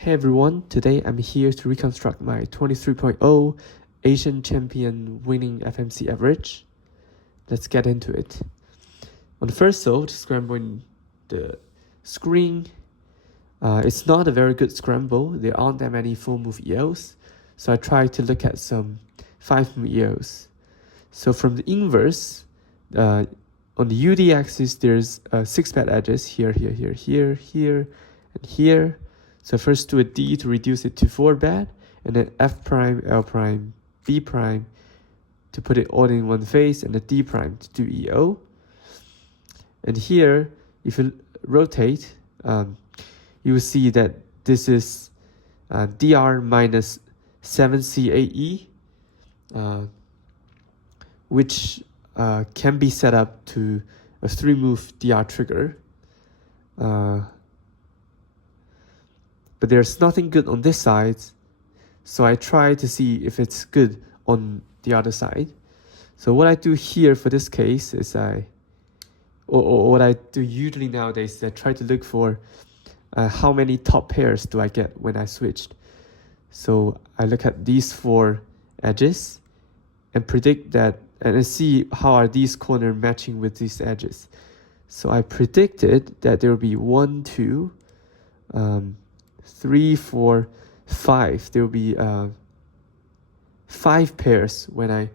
Hey everyone, today I'm here to reconstruct my 23.0 Asian Champion winning FMC average. Let's get into it. On the first solve, scrambling the screen. It's not a very good scramble. There aren't that many 4-move ELs, so I try to look at some 5-move ELs. So from the inverse, on the UD axis, there's 6 bad edges here, and here. So first do a D to reduce it to 4 bad, and then F prime, L prime, B prime to put it all in one face, and the D prime to do EO. And here, if you rotate, you will see that this is DR minus 7C8E, which can be set up to a 3-move DR trigger. But there's nothing good on this side, so I try to see if it's good on the other side. So what I do here for this case is or what I do usually nowadays is I try to look for how many top pairs do I get when I switched. So I look at these 4 edges and predict that, and I see how are these corners matching with these edges. So I predicted that there will be 1, 2, 3, 4, 5. There will be 5 pairs when I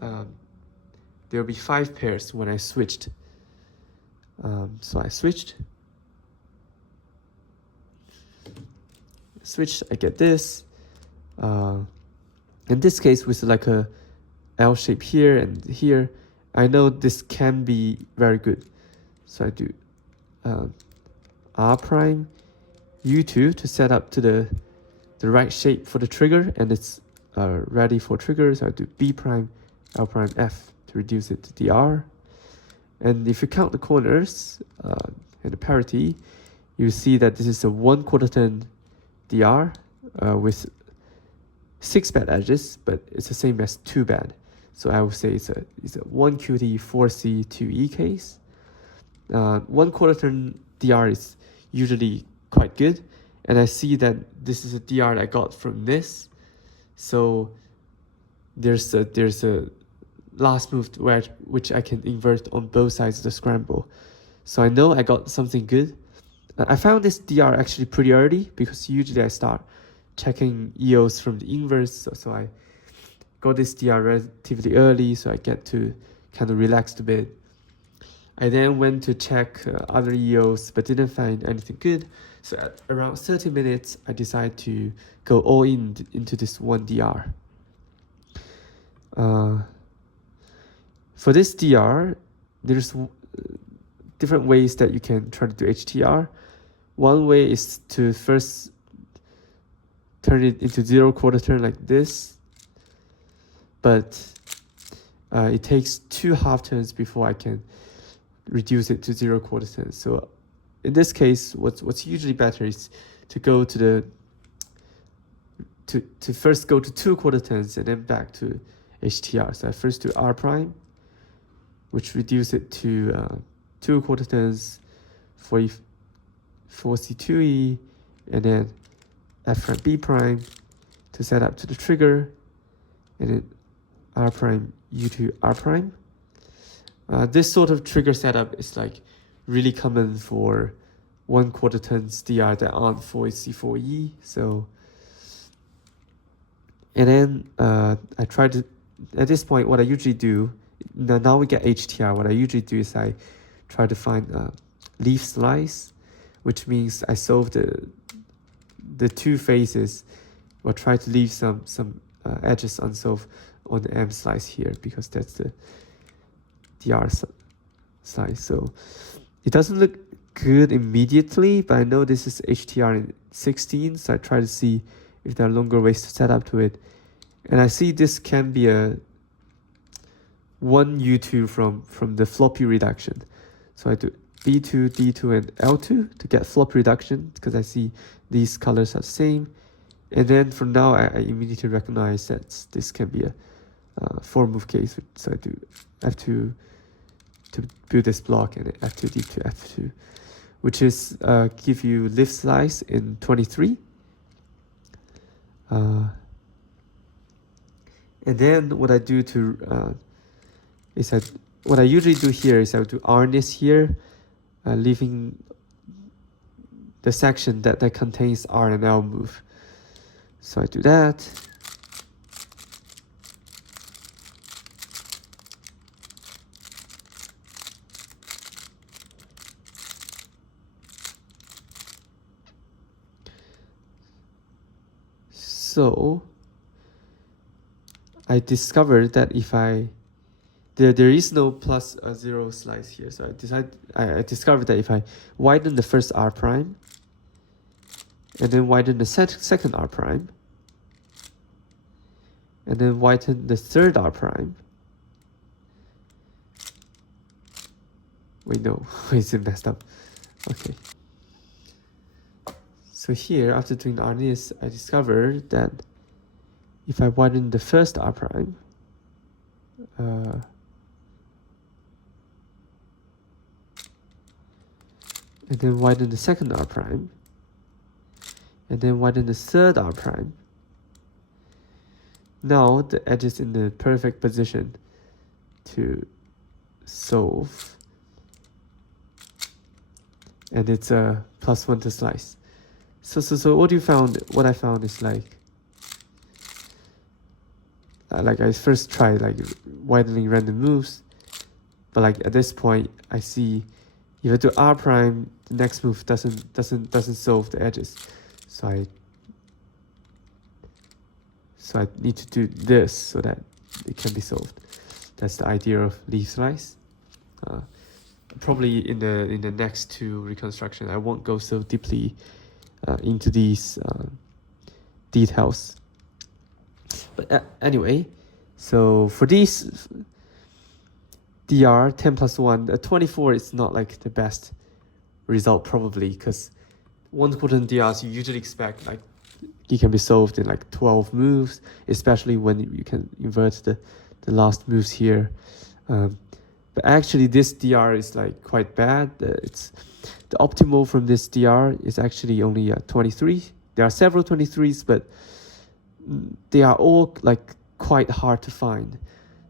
there will be 5 pairs when I switched. So I switched, I get this. In this case, with like a L shape here and here, I know this can be very good. So I do R prime, U2 to set up to the right shape for the trigger, and it's ready for trigger. So I do B prime, L prime, F to reduce it to DR. And if you count the corners and the parity, you see that this is a 1/4 turn DR with 6 bad edges, but it's the same as 2 bad. So I would say it's a 1QT 4C 2E case. 1/4 turn DR is usually quite good, and I see that this is a DR I got from this. So there's a last move which I can invert on both sides of the scramble. So I know I got something good. I found this DR actually pretty early, because usually I start checking EOs from the inverse. So I got this DR relatively early, so I get to kind of relax a bit. I then went to check other EOs, but didn't find anything good. So at around 30 minutes, I decided to go all into this one DR. For this DR, there's different ways that you can try to do HTR. One way is to first turn it into 0/4 turn like this, but it takes 2 half turns before I can reduce it to 0/4 turn. So in this case, what's usually better is to go to first go to 2/4 turns and then back to HTR. So I first do R prime, which reduce it to 2/4 turns, 4C2E, and then F prime B prime to set up to the trigger, and then R prime U2 R prime. This sort of trigger setup is like really common for 1/4 turns DR that aren't 4C4E. So, and then I try to, at this point, what I usually do, now we get HTR, what I usually do is I try to find leaf slice, which means I solve the 2 faces, or try to leave some edges unsolved on the M slice here, because that's the DR slice. So it doesn't look good immediately, but I know this is HTR in 16, so I try to see if there are longer ways to set up to it. And I see this can be a 1 U2 from the floppy reduction. So I do B2, D2, and L2 to get floppy reduction, because I see these colors are the same. And then from now, I immediately recognize that this can be a 4-move case. So I do F2 to build this block, and F2, D2, F2 which is give you leaf slice in 23. And then what I do to what I usually do here is I do harness here, leaving the section that contains R and L move. So I do that. So I discovered that if there is no plus 0 slice here. So I discovered that if I widen the first R prime and then widen the second R prime and then widen the third R prime. Wait, no, it's messed up. Okay. So here, after doing harness, I discovered that if I widen the first R prime, and then widen the second R prime, and then widen the third R prime, now the edge is in the perfect position to solve, and it's a +1 to slice. So what I found is like I first tried like widening random moves, but like at this point I see if I do R prime, the next move doesn't solve the edges. So I need to do this so that it can be solved. That's the idea of leaf slice. Probably in the next two reconstruction, I won't go so deeply into these details. But anyway, so for these DR 10+1, 24 is not like the best result probably, because one quadrant DRs you usually expect like it can be solved in like 12 moves, especially when you can invert the last moves here. But actually this DR is like quite bad. It's the optimal from this DR is actually only 23. There are several 23s, but they are all like quite hard to find.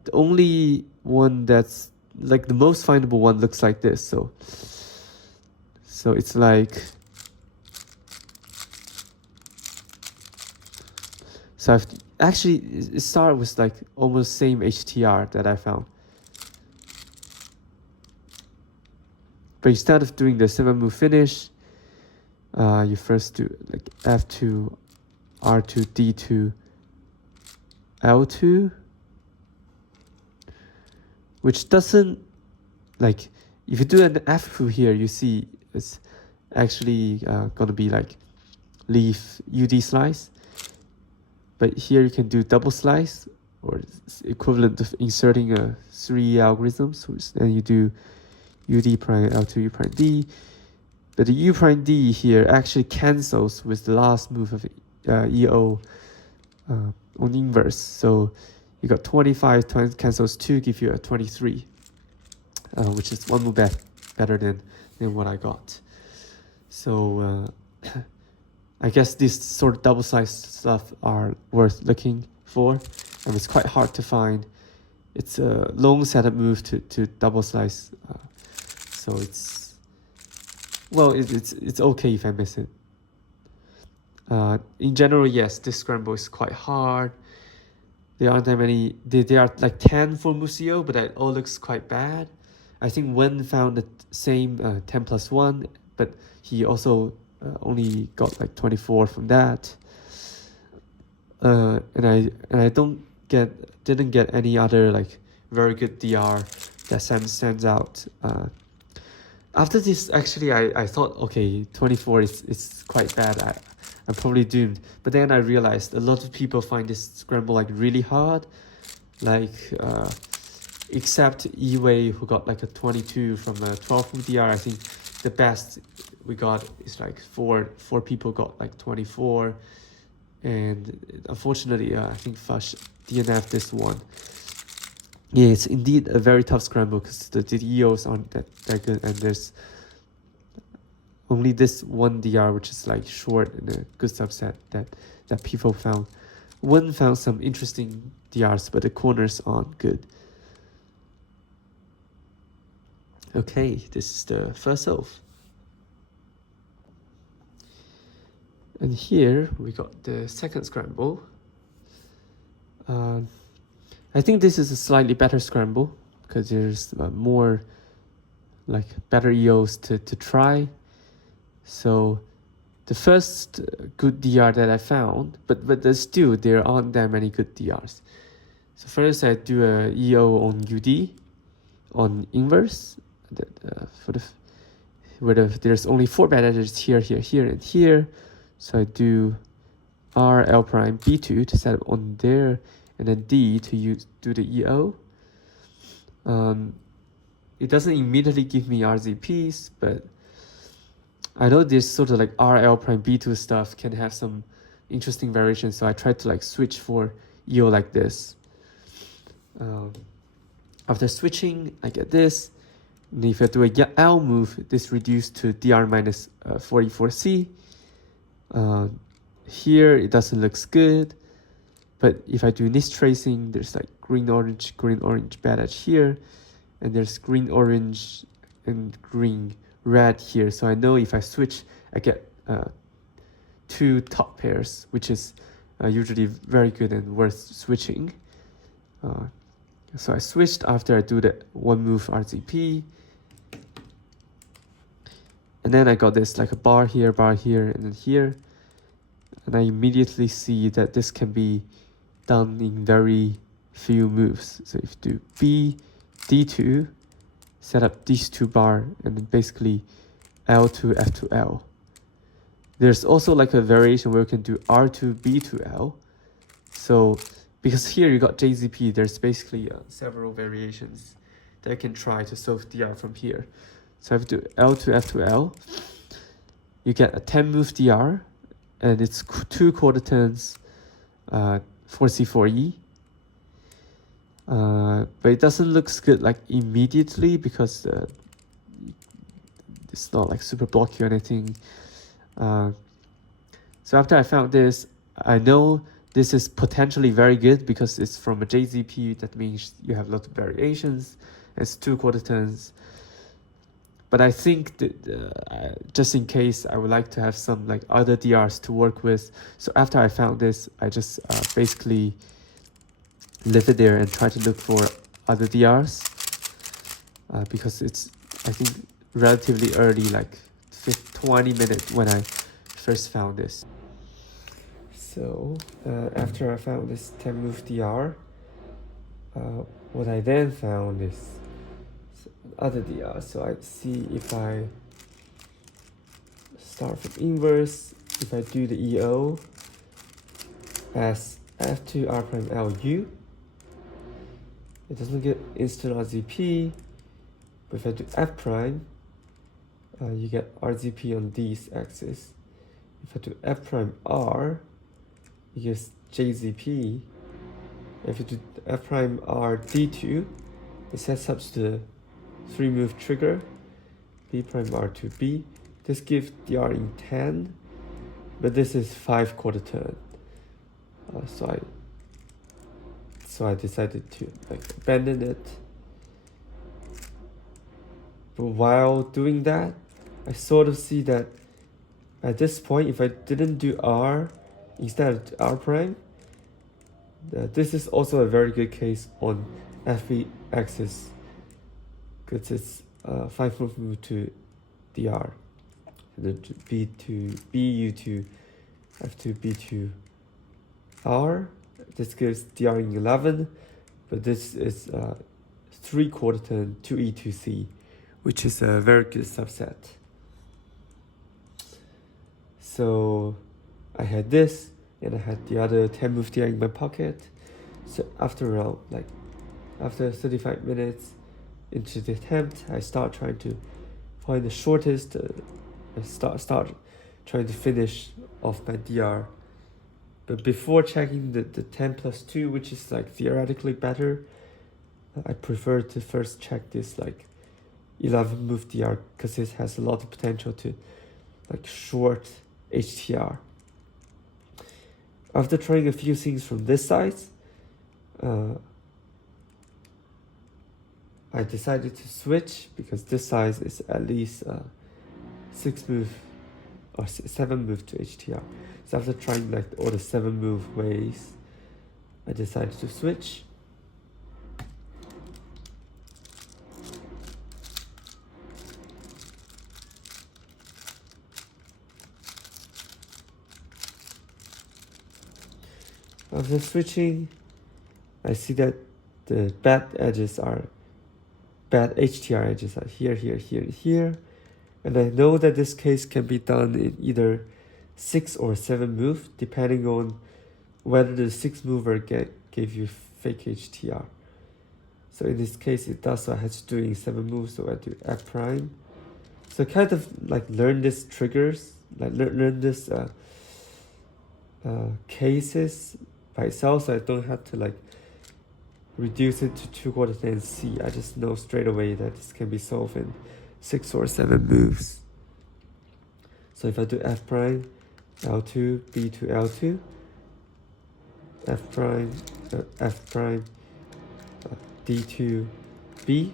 The only one that's like the most findable one looks like this. So it's like, so I've actually, it started with like almost same HTR that I found. But instead of doing the 7-move finish, you first do like F2, R2, D2, L2, which doesn't, like, if you do an F2 here, you see it's actually gonna be like leaf UD slice. But here you can do double slice, or it's equivalent to inserting 3 algorithms, and you do UD prime L2 U prime D. But the U prime D here actually cancels with the last move of EO on inverse. So you got 25 times cancels 2, give you a 23, which is one move better than what I got. So I guess this sort of double slice stuff are worth looking for, and it's quite hard to find. It's a long setup move to double slice, so it's, well, it's okay if I miss it. In general, yes, this scramble is quite hard. There aren't that many. There are like 10 for Museo, but that all looks quite bad. I think Wen found the same 10+1, but he also only got like 24 from that. And I didn't get any other like very good DR that stands out. After this, actually, I thought, okay, 24 is quite bad. I'm probably doomed. But then I realized a lot of people find this scramble like really hard, like except Yi-Wei, who got like a 22 from a 12 DR. I think the best we got is like four people got like 24, and unfortunately, I think Fush DNF this one. Yeah, it's indeed a very tough scramble because the EOs aren't that good, and there's only this one DR, which is like short and a good subset that people found. One found some interesting DRs, but the corners aren't good. Okay, this is the first solve. And here we got the second scramble. I think this is a slightly better scramble because there's more like better EOs to try. So the first good DR that I found, but still there aren't that many good DRs. So first I do a EO on UD, on inverse, there's only 4 bad edges here, and here. So I do R L prime B2 to set up on there, and then D to do the EO. It doesn't immediately give me RZPs, but I know this sort of like RL prime B2 stuff can have some interesting variations, so I tried to like switch for EO like this. After switching, I get this. And if I do a L move, this reduced to DR minus 44C. Here it doesn't look good, but if I do this tracing, there's like green orange bad edge here, and there's green orange and green red here. So I know if I switch, I get 2 top pairs, which is usually very good and worth switching. So I switched after I do the 1 move RZP. And then I got this like a bar here, and then here. And I immediately see that this can be done in very few moves. So if you do B, D2, set up these 2 bar, and then basically L to F to L. There's also like a variation where you can do R to B to L. So because here you got JZP, there's basically several variations that I can try to solve DR from here. So I have to do L to F to L. You get a 10 move DR, and it's 2 quarter turns, 4C4E. But it doesn't look good like immediately because it's not like super blocky or anything. So after I found this, I know this is potentially very good because it's from a JZP. That means you have a lot of variations. It's 2 quarter turns. But I think that just in case, I would like to have some like other DRs to work with. So after I found this, I just basically leave it there and try to look for other DRs because it's, I think, relatively early, like 20 minutes when I first found this. So after I found this 10 move DR, what I then found is other DR. So I see if I start from inverse, if I do the EO as F2 R prime LU, it doesn't get instant RZP, but if I do F prime, you get RZP on this axis. If I do F prime R, you get JZP. If you do F prime R D2, it sets up to the 3 move trigger, B prime R to B. This gives DR in 10, but this is 5 quarter turn. So I decided to like abandon it. But while doing that, I sort of see that at this point, if I didn't do R instead of R prime, this is also a very good case on FV axis because it's 5 move to DR, and then B to BU to F to B to R. This gives DR in 11, but this is 3 quarter turn 2E to C, which is a very good subset. So I had this, and I had the other 10 move DR in my pocket. So after around after 35 minutes into the attempt, I start trying to find the shortest. I start trying to finish off my DR. But before checking the 10 plus 2, which is like theoretically better, I prefer to first check this like 11 move DR because it has a lot of potential to like short HTR. After trying a few things from this side, I decided to switch because this size is at least 6 move or 7 move to HTR. So after trying like all the 7 move ways, I decided to switch. After switching, I see that the bad HTR edges are here, here, here, and here. And I know that this case can be done in either 6 or 7 move, depending on whether the 6 mover gave you fake HTR. So in this case, it does, so I had to do it in 7 moves, so I do F prime. So kind of like learn this triggers, like learn this cases by itself, so I don't have to like reduce it to 2/4 and C. I just know straight away that this can be solved in 6 or 7 moves. So if I do F prime, L2, B to L2, F prime, D2, B,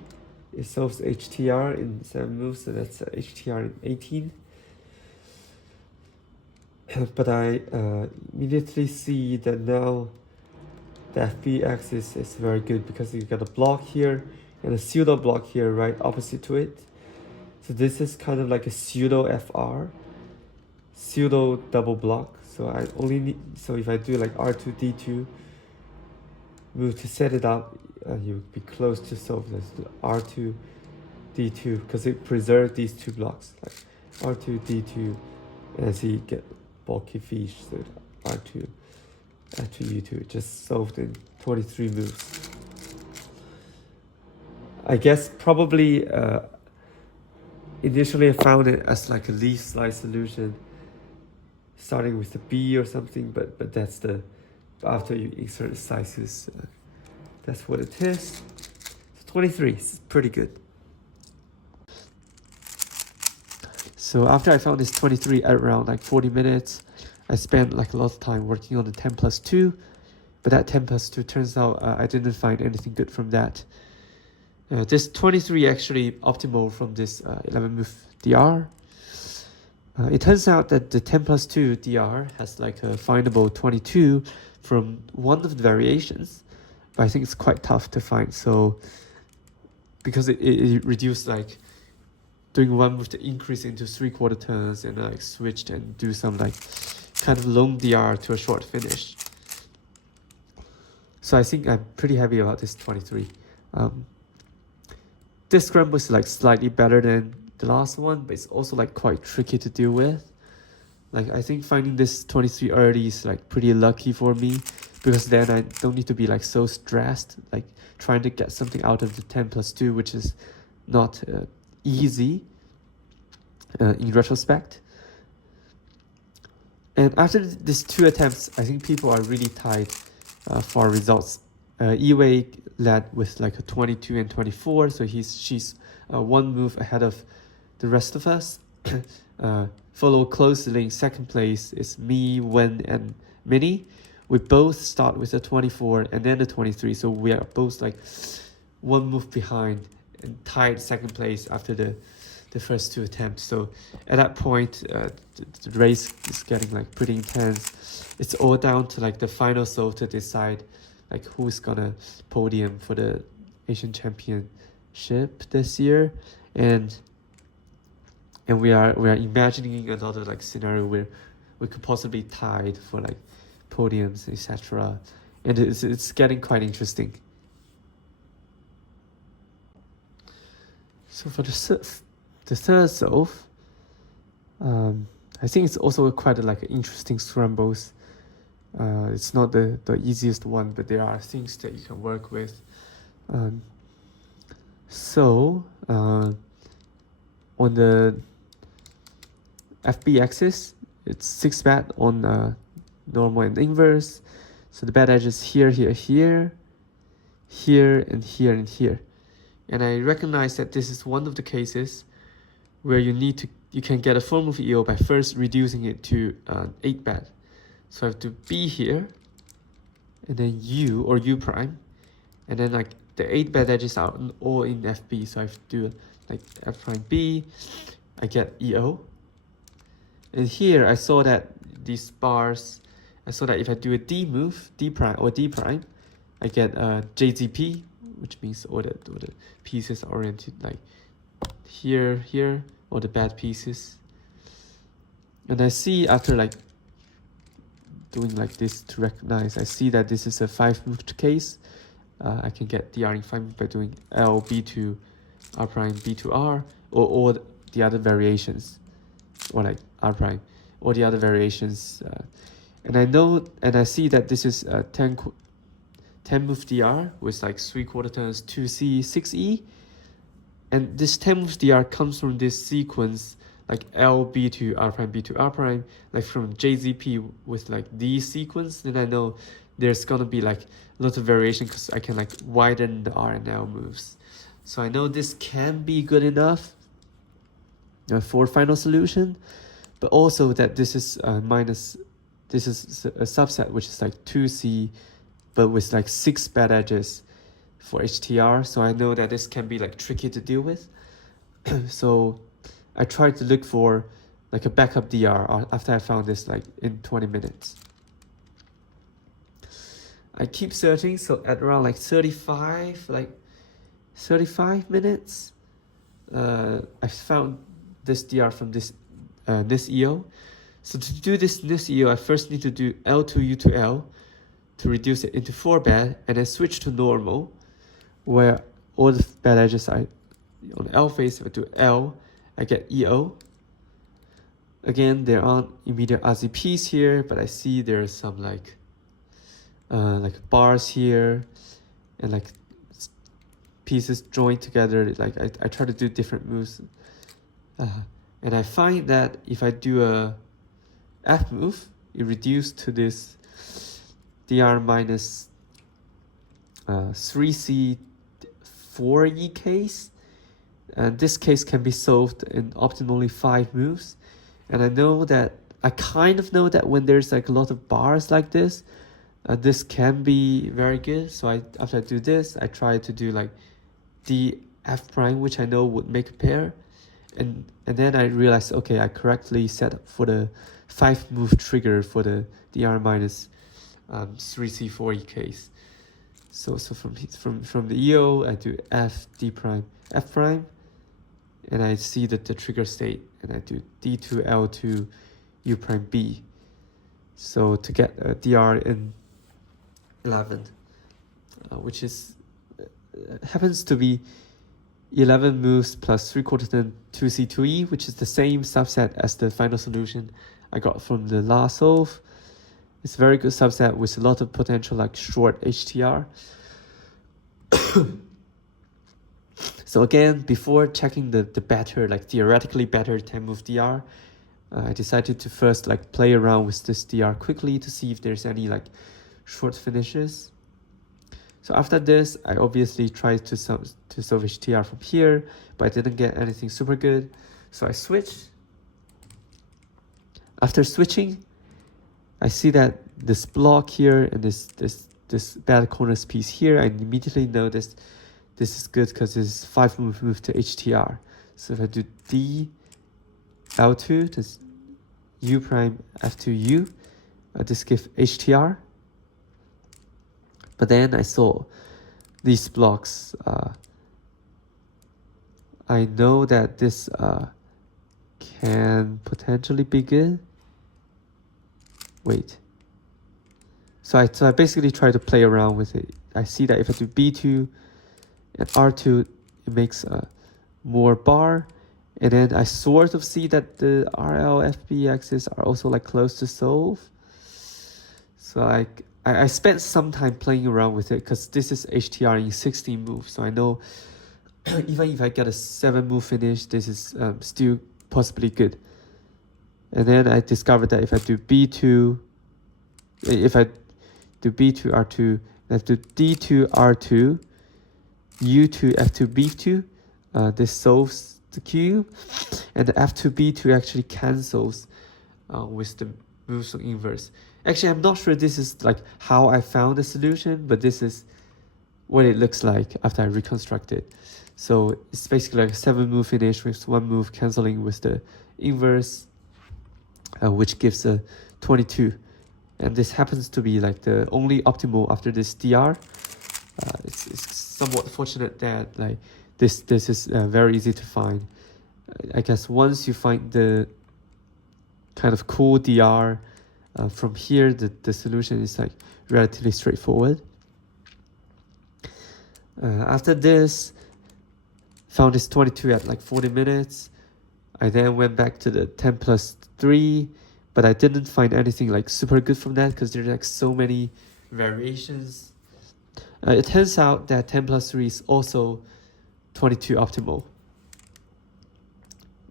it solves HTR in 7 moves, so that's HTR in 18. But I immediately see that now the FB axis is very good because you got a block here and a pseudo block here right opposite to it. So this is kind of like a pseudo FR, pseudo double block. So I only need, so if I do like R2, D2 move to set it up, you would be close to solve this R2, D2 because it preserves these 2 blocks like R2, D2, as you get bulky fish, so R2, F2, U2, just solved in 23 moves. I guess probably initially I found it as like a leaf slice solution, starting with the B or something, but that's the, after you insert the slices, that's what it is. So 23 is pretty good. So after I found this 23 at around like 40 minutes, I spent like a lot of time working on the 10+2, but that 10+2 turns out I didn't find anything good from that. This 23 actually optimal from this 11 move DR. It turns out that the 10+2 DR has like a findable 22 from one of the variations, but I think it's quite tough to find. So because it reduced like doing one with the increase into 3/4 turns and like switched and do some like kind of long DR to a short finish. So I think I'm pretty happy about this 23. This scramble is like slightly better than the last one, but it's also like quite tricky to deal with. Like I think finding this 23 early is like pretty lucky for me, because then I don't need to be like so stressed, like trying to get something out of the 10+2, which is not easy in retrospect. And after these 2 attempts, I think people are really tied for results. Iwei led with like a 22 and 24, so she's 1 move ahead of the rest of us. Followed closely in 2nd place is me, Wen, and Minnie. We both start with a 24 and then a 23, so we are both like 1 move behind and tied 2nd place after the first 2 attempts. So at that point, the race is getting like pretty intense. It's all down to like the final solve to decide like who's gonna podium for the Asian Championship this year, and we are imagining another like scenario where we could possibly tied for like podiums, etc. And it's getting quite interesting. So for the third solve, I think it's also quite like interesting scrambles. It's not the easiest one, but there are things that you can work with. So on the FB axis, it's 6 bad on normal and inverse. So the bad edge is here, here, here, here, and here, and here. And I recognize that this is one of the cases where you need you can get a 4-move EO by first reducing it to 8-bet. So I have to B here, and then U or U prime, and then like the 8-bet edges are all in FB, so I have to do like F prime B, I get EO. And here I saw that these bars, I saw that if I do a D move, D prime or D prime, I get JZP, which means all the pieces are oriented like here, here, all the bad pieces. And I see after like doing like this to recognize, I see that this is a 5-moved case. I can get DR in 5 moves by doing L, B to R prime, B to R, or all the other variations, or like R prime, or the other variations. And I know, and I see that this is a 10 move DR with like 3/4 turns 2C, 6E. And this 10 moves DR comes from this sequence like L, B to R prime, B to R prime, like from JZP with like these sequence. Then I know there's gonna be like lots of variation because I can like widen the R and L moves. So I know this can be good enough for final solution, but also that this is this is a subset which is like 2C, but with like 6 bad edges for HTR. So I know that this can be like tricky to deal with. So I tried to look for like a backup DR after I found this like in 20 minutes. I keep searching, so at around like 35 minutes, I found this DR from this NIS EO. So to do this NIS EO, I first need to do L2 U to L to reduce it into 4-bet, and then switch to normal, where all the bad edges are on the L face. If I do L, I get EO. Again, there aren't immediate RZPs here, but I see there are some like bars here, and like pieces joined together. Like I try to do different moves, and I find that if I do a F move, it reduced to this DR minus 3C 4E case, and this case can be solved in optimally 5 moves. And I kind of know that when there's like a lot of bars like this, this can be very good. So after I do this, I try to do like D F prime, which I know would make a pair, and then I realized, okay, I correctly set up for the 5-move trigger for the DR minus 3C4E case. So from the EO, I do F, D prime, F prime, and I see that the trigger state, and I do D2, L2, U prime B. So to get a DR in 11, which is happens to be 11 moves plus 3/4 turn 2C2E, which is the same subset as the final solution I got from the last solve. It's a very good subset with a lot of potential like short HTR. So again, before checking the better, like theoretically better 10-move DR, I decided to first like play around with this DR quickly to see if there's any like short finishes. So after this, I obviously tried to solve HTR from here, but I didn't get anything super good. So I switched. After switching, I see that this block here and this bad corners piece here, I immediately noticed this is good because it's 5-move to HTR. So if I do D, L2, this U prime, F2U, this gives HTR. But then I saw these blocks. I know that this can potentially be good. Wait. So I basically try to play around with it. I see that if I do B2 and R2, it makes more bar. And then I sort of see that the RL, FB axis are also like close to solve. So I spent some time playing around with it because this is HTR in 16 moves. So I know even if I get a 7-move finish, this is still possibly good. And then I discovered that if I do B2, R2, I have to D2, R2, U2, F2, B2, this solves the cube, and the F2 B2 actually cancels with the moves on inverse. Actually, I'm not sure this is like how I found the solution, but this is what it looks like after I reconstruct it. So it's basically like a 7-move finish with 1 move canceling with the inverse, which gives a 22. And this happens to be like the only optimal after this DR. It's somewhat fortunate that like this is very easy to find. I guess once you find the kind of cool DR from here, the solution is like relatively straightforward. After this, found this 22 at like 40 minutes. I then went back to the 10 plus 3, but I didn't find anything like super good from that because there's like so many variations. It turns out that 10 plus 3 is also 22 optimal.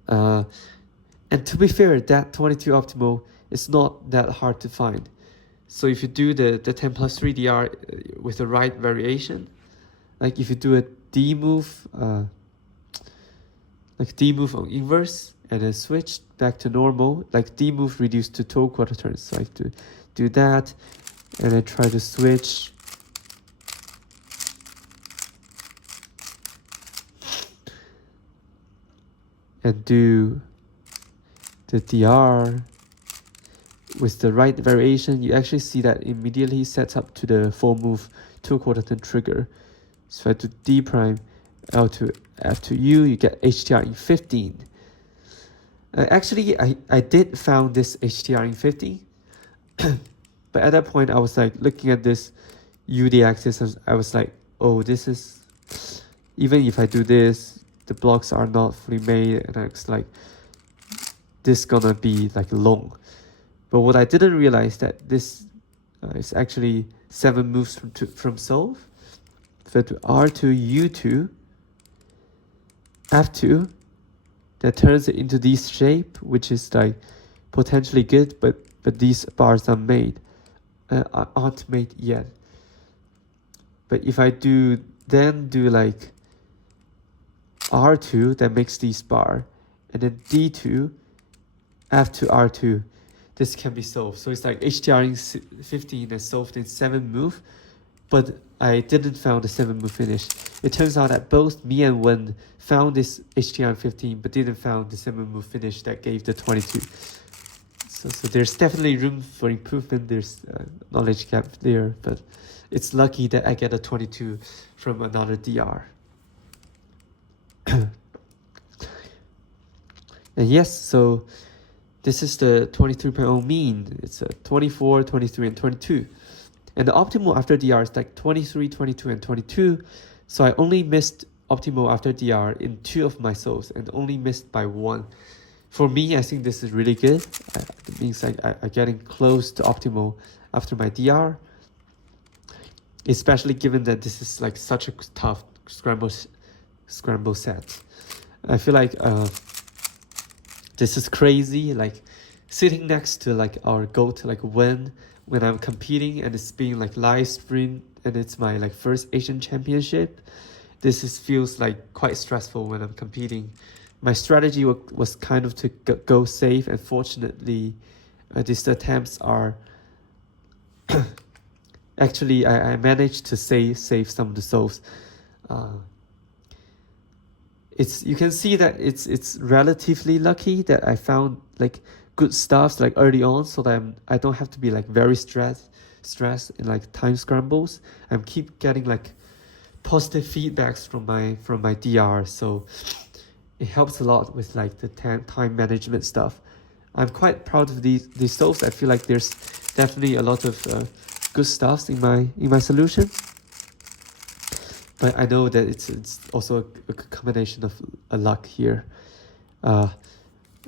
And to be fair, that 22 optimal is not that hard to find. So if you do the 10 plus 3 DR with the right variation, like if you do a D move, like D move on inverse, and then switch back to normal, like D move reduced to 2 quarter turns. So I have to do that, and then try to switch. And do the DR with the right variation, you actually see that immediately sets up to the 4 move 2 quarter turn trigger. So I do D prime, L to F to U, you get HTR in 15. Actually, I did found this HTR in 15, but at that point I was like looking at this UD axis, I was like, oh, this is, even if I do this, the blocks are not fully made, and it's like, this gonna be like long. But what I didn't realize that this is actually 7 moves from solve. So to R2, U2, F2, that turns it into this shape, which is like potentially good, but these bars are made, aren't made yet. But if I do like R2, that makes this bar, and then D2, F2, R2, this can be solved. So it's like HDR in 15 and solved in 7 move, but I didn't found the 7 move finish. It turns out that both me and Wen found this HDR in 15, but didn't found the 7 move finish that gave the 22. So there's definitely room for improvement. There's a knowledge gap there, but it's lucky that I get a 22 from another DR. And yes, so this is the 23.0 mean. It's a 24, 23, and 22. And the optimal after DR is like 23, 22, and 22. So I only missed optimal after DR in 2 of my solves and only missed by 1. For me, I think this is really good. It means like I'm getting close to optimal after my DR. Especially given that this is like such a tough scramble set. I feel like this is crazy, like sitting next to like our GOAT, like when I'm competing and it's being like live streamed and it's my like first Asian championship. This feels like quite stressful when I'm competing. My strategy was kind of to go safe, and fortunately these attempts are actually I managed to save some of the souls. You can see that it's relatively lucky that I found like good stuff like early on, so that I don't have to be like very stressed in like time scrambles. I'm keep getting like positive feedbacks from my DR, so it helps a lot with like the time management stuff. I'm quite proud of these solves. I feel like there's definitely a lot of good stuff in my solution. But I know that it's also a combination of luck here.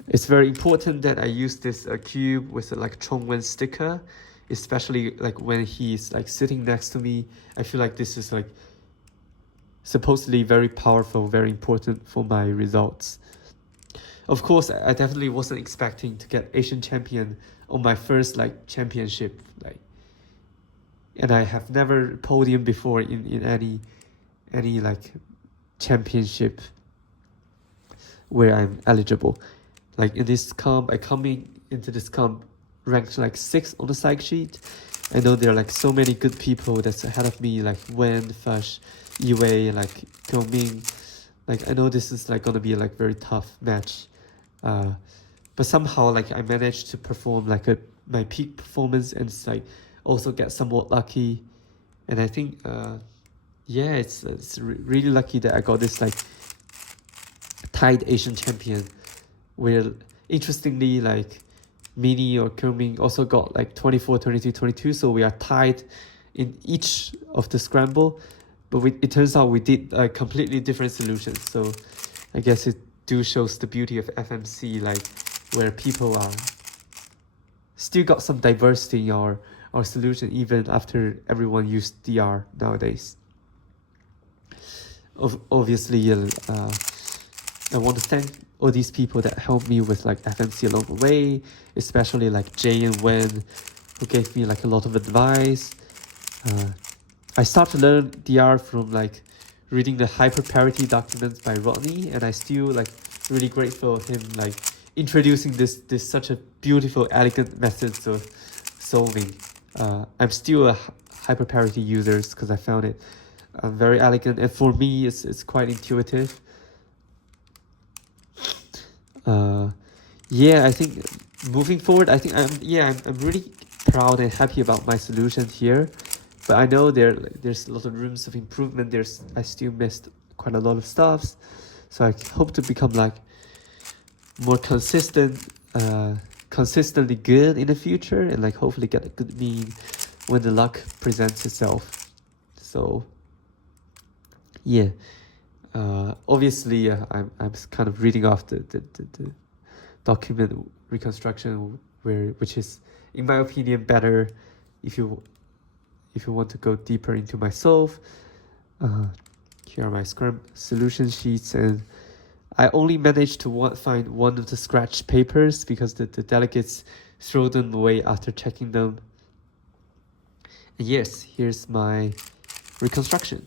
It's very important that I use this cube with like Chongwen sticker, especially like when he's like sitting next to me. I feel like this is like supposedly very powerful, very important for my results. Of course, I definitely wasn't expecting to get Asian champion on my first like championship, like, and I have never podium before in any like championship. where I'm eligible. Like in this comp, I coming into this comp ranked like 6th on the psych sheet. I know there are like so many good people that's ahead of me, like Wen, Fush, Yue, like Ming. Like I know this is like gonna be like very tough match. But somehow like I managed to perform like my peak performance and it's like also get somewhat lucky. And I think yeah, it's really lucky that I got this like tied Asian champion, where interestingly like Mini or Kerming also got like 24, 22, 22, so we are tied in each of the scramble, but it turns out we did completely different solutions. So I guess it do shows the beauty of FMC, like where people are still got some diversity in our solution even after everyone used DR nowadays. Obviously, I want to thank all these people that helped me with like FMC along the way, especially like Jay and Wen, who gave me like a lot of advice. I started to learn DR from like reading the hyper parity documents by Rodney, and I still like really grateful of him like introducing this such a beautiful, elegant methods of solving. I'm still a hyper parity user because I found it very elegant, and for me it's quite intuitive. Yeah, I think moving forward, I think I'm really proud and happy about my solution here, but I know there's a lot of rooms of improvement. I still missed quite a lot of stuff, so I hope to become like more consistently good in the future, and like hopefully get a good mean when the luck presents itself. So yeah. Obviously, I'm kind of reading off the document reconstruction, which is, in my opinion, better if you want to go deeper into myself. Here are my Scrum solution sheets, and I only managed to find one of the scratch papers because the delegates throw them away after checking them. And yes, here's my reconstruction.